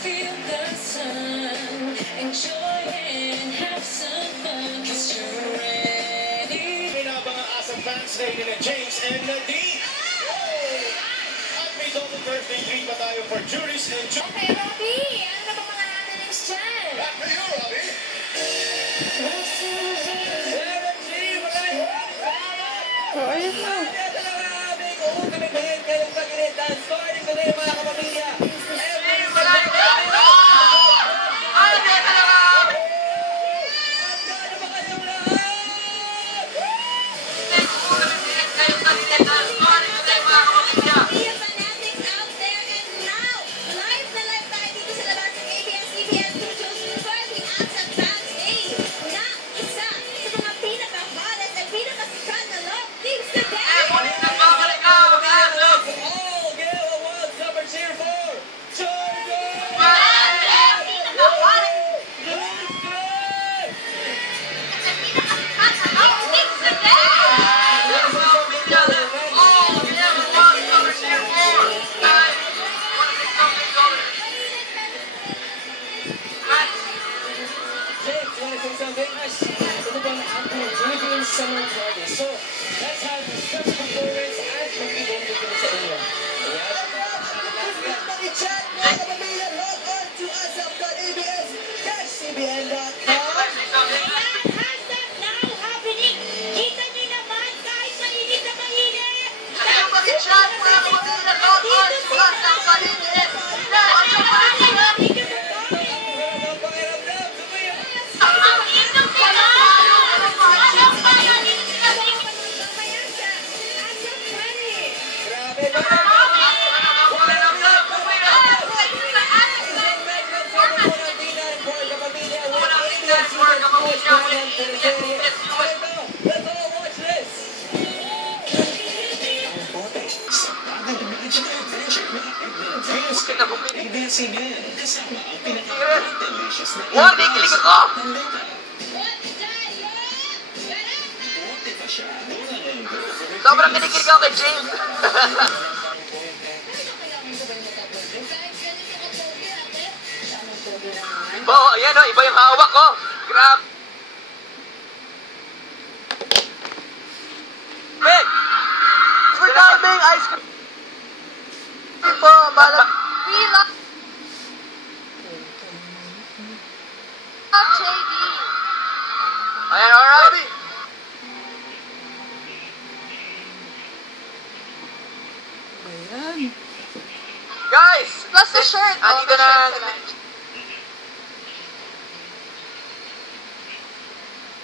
feel the sun, enjoy and have some fun, 'cause you're ready. Pinabang ang asang fans na nila James and Nadine. At may double birthday treat pa tayo for Juris and Juris. Okay, Robbie, ano na ba mga happenings dyan? Back to you, Robbie. Oh, ayun na. Summer party. So, let's have the first performance at mag-i-end ko sa inyo. Log on to asap.abs-cbn.com. Hashtag now happening. Kita niyo naman kahit mainit na mainit. Wow, nakikilig ako! Sobrang kinikilig ako kay James! Oo, ayan o, iba yung hawak ko! Grab! Hey! We're coming! Ice cream po! Balat! We love JD. Ayan, alright! Ayan. Guys! Plus the shirt. Andito na...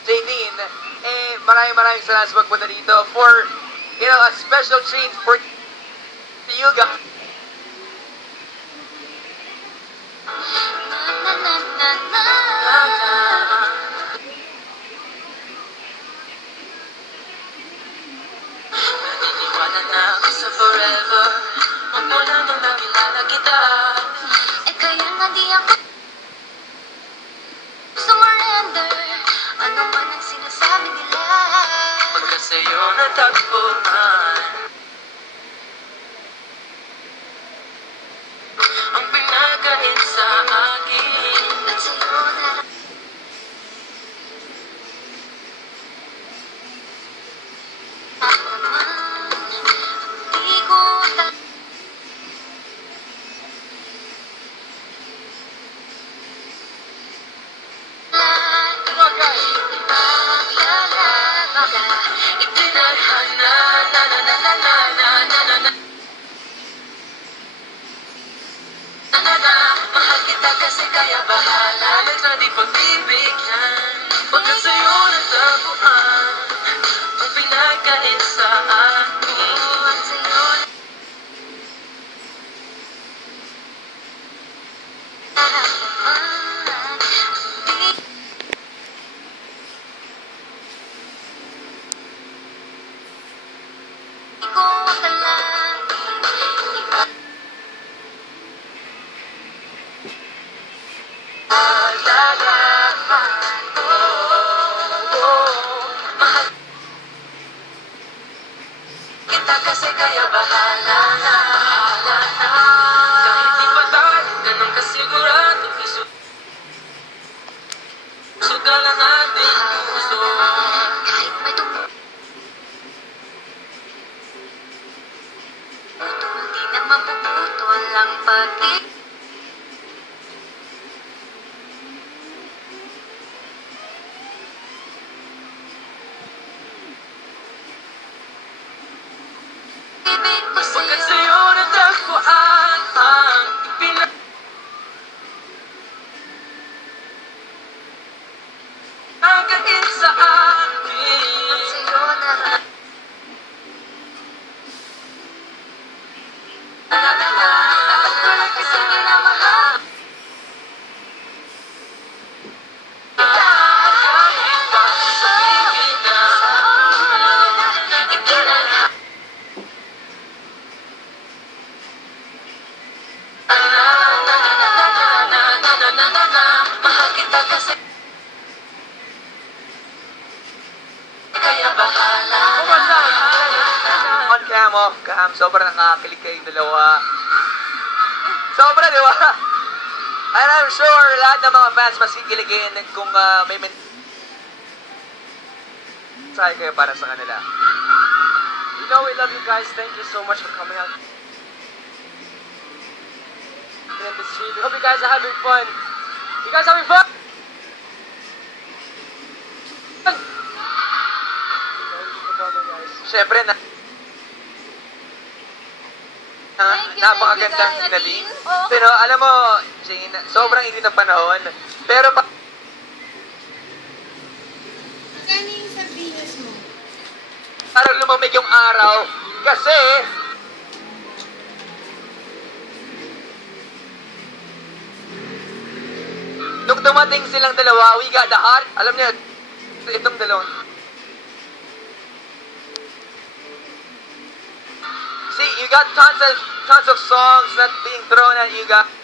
Jaylene, maraming salamat sa pagpunta dito for, a special treat for you guys. Naniniwala na ako sa forever, magmula nung nakilala kita. Kaya nga di ako sumurrender. Ano man ang sinasabi nila. Pagka sa'yo natagpuan, ang pinagaling sa akin. At sa'yo na di ko mahal kita kasi kaya bahala na di pagbibigyan. Pagka sa'yo natagpuan, ang pinagaling sa akin. at sa'yo nararamdaman. Di ko akalain iba Alalaman ko, mahal kita kasi kaya bahala na. Kahit di pa tayo ganun Sigurado sugal ang ating puso. Kahit may putol, di na mapuputol ang pag-ibig. Ko Pagkat sa'yo, sa'yo natagpuan ang pinagkain sa akin. at sa'yo na At ko lang kasi minamahal. Mahal kita kasi kaya bahala. On cam, sobrang nakakakilig kayong dalawa. Sobra, di ba? And I'm sure lahat ng mga fans mas kikiligin kung may mensahe kayo para sa kanila. You know, we love you guys. Thank you so much for coming out in the street. We hope you guys are having fun. You guys having fun? Siyempre, napakagandang Nadine. Pero alam mo, Jane, sobrang init ng panahon. Pero Ano yung sabihin mo? parang lumamig yung araw. Kasi, nung dumating silang dalawa, we got the heart. Alam niyo, itong dalawang. See, you got tons of songs not being thrown at you guys.